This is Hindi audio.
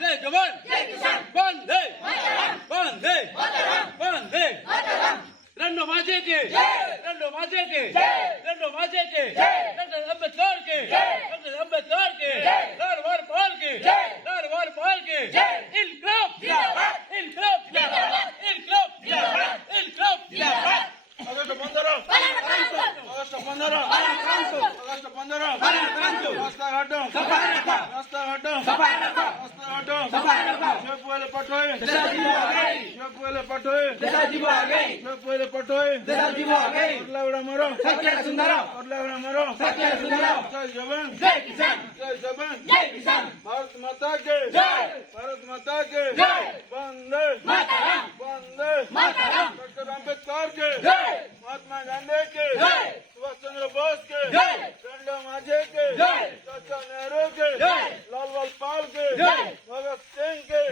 जय जवान वंदे वंदे वंदे रंडो माजे के डॉक्टर अम्बेडकर के लाल पाल के इनकलाब अगस्त 15 रास्ता हटो पटोए मरो जय जवान भारत माता के वंदे डॉक्टर अम्बेडकर के महात्मा गांधी के सुभाष चंद्र बोस के रंडो माजे के चाचा नेहरू के लाल पाल के भगत सिंह के